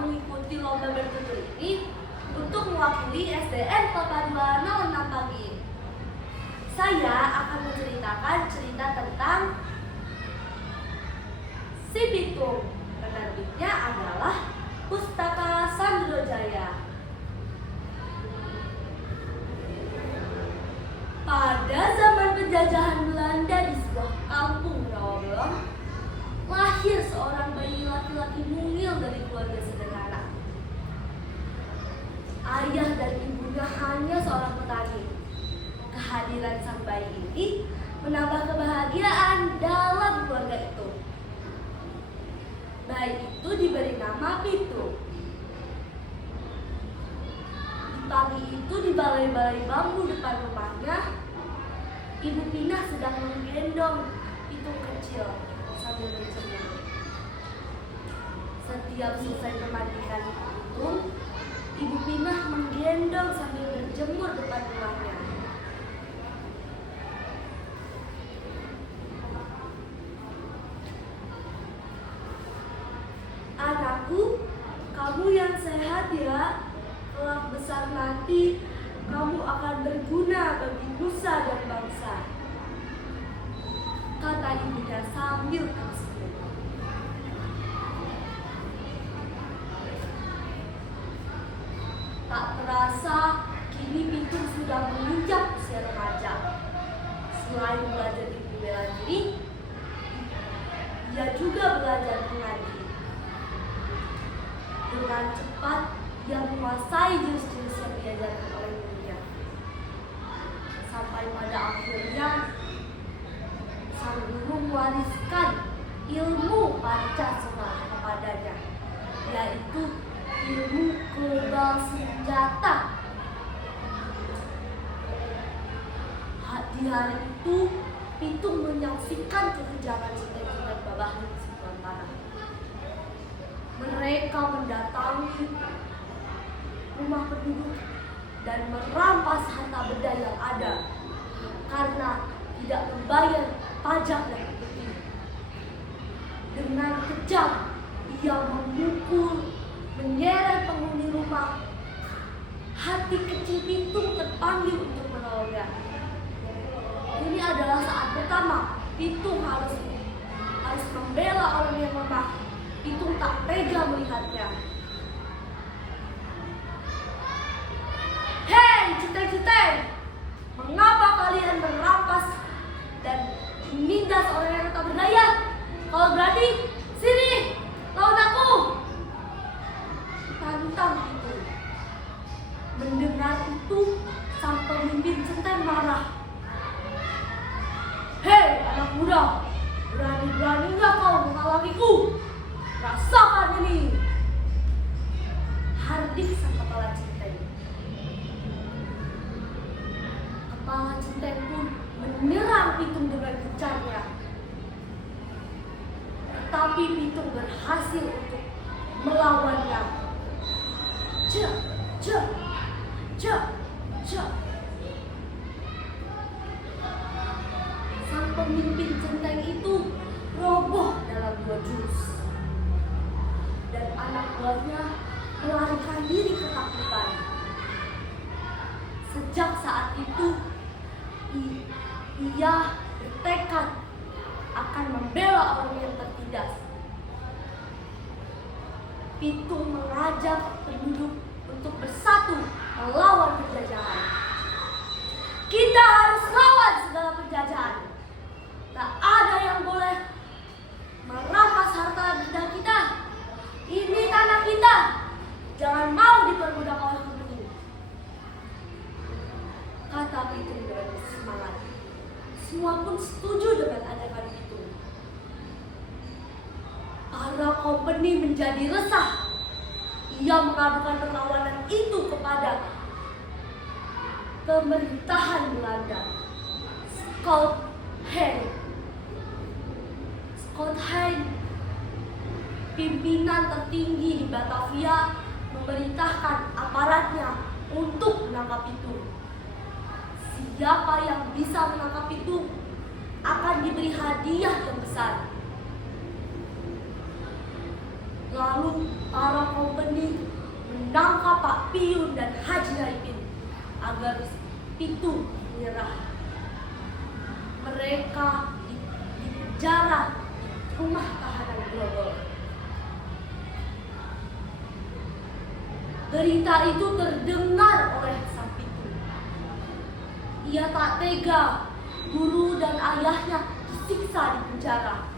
mengikuti lomba bertutur ini untuk mewakili SDN Perpaduan 06 Pagi. Saya akan menceritakan cerita tentang si Pitung. Penerbitnya adalah Pustaka Sandrojaya. Pada zaman penjajahan Belanda di sebuah kampung Rawabelang, lahir seorang bayi laki-laki mungil dari keluarga sederhana. Ayah dan ibunya hanya seorang petani. Kehadiran sang bayi ini menambah kebahagiaan dalam keluarga itu. Bayi itu diberi nama Pitung. Di pagi itu di balai-balai bambu depan rumahnya, Ibu Pinah sedang menggendong Pitung kecil sambil berjemur. Setiap selesai memandikan Pitung, Ibu Pinah menggendong sambil berjemur depan rumahnya. Anakku, kamu yang sehat ya. Kelak besar nanti, kamu akan berguna bagi nusa dan bangsa, kata ibunya sambil tersenyum. Tak terasa, kini Pitung sudah menginjak usia remaja. Selain belajar ilmu bela diri, ia juga belajar mengaji. Dengan cepat, ia menguasai jurus-jurus yang diajarkan oleh gurunya. Sampai pada akhirnya, sang guru mewariskan ilmu Pancasila kepadanya, yaitu ilmu kebal senjata. Di hari itu, Pitung menyaksikan kekejaman cinta-cinta Babah di sebuah tanah. Mereka mendatangi rumah penduduk dan merampas harta benda yang ada karena tidak membayar pajak dan upeti. Dengan kejam, ia memukul, menyeret penghuni rumah. Hati kecil Pitung terpanggil untuk menolongnya. Ini adalah saat pertama Pitung harus membela orang yang lemah. Pitung tak tega melihatnya. Hei, citeng-citeng! Mengapa kalian merampas dan menindas orang yang tak berdaya? Kalau berani, sini, lawan aku! Tantang Pitung. Mendengar itu, sang pemimpin centeng marah. Hei, anak muda! Berani-beraninya kau menghalangiku! Rasakan ini! Hardik sang kepala centeng. Kepala centeng pun menyerang Pitung dengan gencarnya. Tetapi Pitung berhasil untuk melawannya. Cek. Sang pemimpin centeng itu roboh dalam 2 jurus. Dan anak buahnya melarikan diri ketakutan. Sejak saat itu, ia bertekad akan membela orang yang tertindas. Pitung mengajak penduduk untuk bersatu melawan penjajahan. Kita harus lawan segala penjajahan. Tak ada yang boleh merampas harta benda kita. Ini tanah kita. Jangan mau diperbudak oleh pembeli, kata Pitung dengan semangat. Semua pun setuju dengan ajakan Pitung. Para kompeni menjadi resah. Ia mengadukan perlawanan itu kepada pemerintahan Belanda. Scott Hein, pimpinan tertinggi di Batavia, memerintahkan aparatnya untuk menangkap Pitung. Siapa yang bisa menangkap Pitung akan diberi hadiah yang besar. Lalu para kompeni menangkap Pak Piyun dan Haji Naipin agar Pitu menyerah. Mereka dipenjara di rumah tahanan Grogol. Berita itu terdengar oleh sang Pitu. Ia tak tega guru dan ayahnya disiksa di penjara.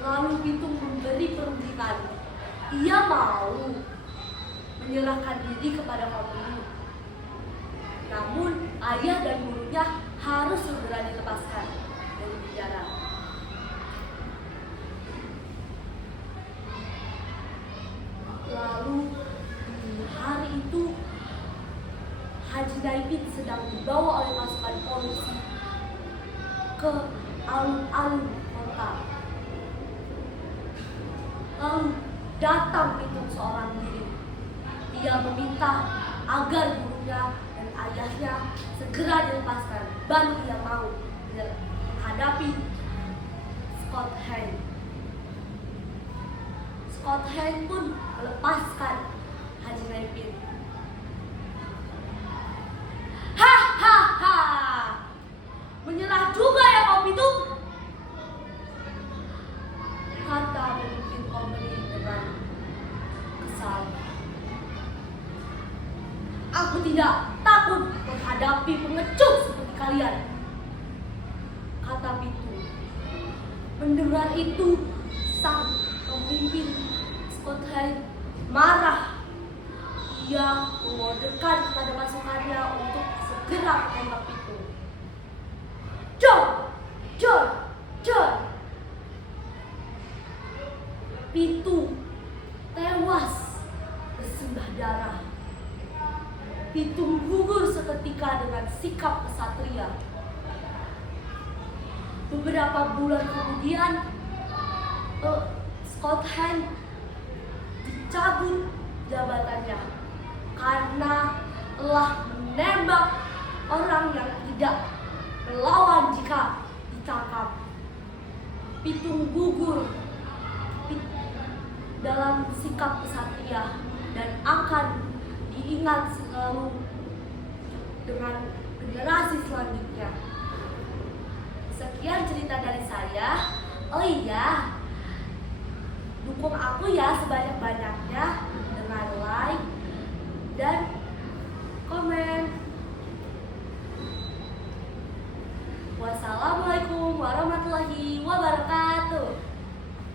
Lalu Pitu memberi perundingan. Ia mau menyerahkan diri kepada Pak Piyun. Namun ayah dan gurunya harus segera dilepaskan dari penjara. Lalu di hari itu Haji Naipin sedang dibawa oleh pasukan polisi ke alun-alun kota. Lalu datang Pitu seorang diri. Ia meminta agar gurunya dan ayahnya segera dilepaskan, baru ia mau menghadapi Scott Hand. Scott Hand pun melepaskan Haji Naipin. Hahaha, menyerah juga ya kau Pitu, kata pemimpin kompeni dengan kesal. Aku tidak takut menghadapi pengecut seperti kalian, kata Pitu. Mendengar itu, sang pemimpin Scott Hand marah. Ia mengorderkan kepada pasukannya untuk segera menembak Pitu. Jor, jor, jor. Pitu tewas bersimbah darah. Pitu gugur seketika dengan sikap kesatria. Beberapa bulan kemudian, Scott Hand dicabut jabatannya karena telah menembak orang yang tidak melawan jika ditangkap. Pitu gugur dalam sikap kesatria dan akan diingat selalu dengan generasi selanjutnya. Sekian cerita dari saya. Oh iya, dukung aku ya sebanyak-banyaknya dengan like dan komen. Wassalamualaikum warahmatullahi wabarakatuh.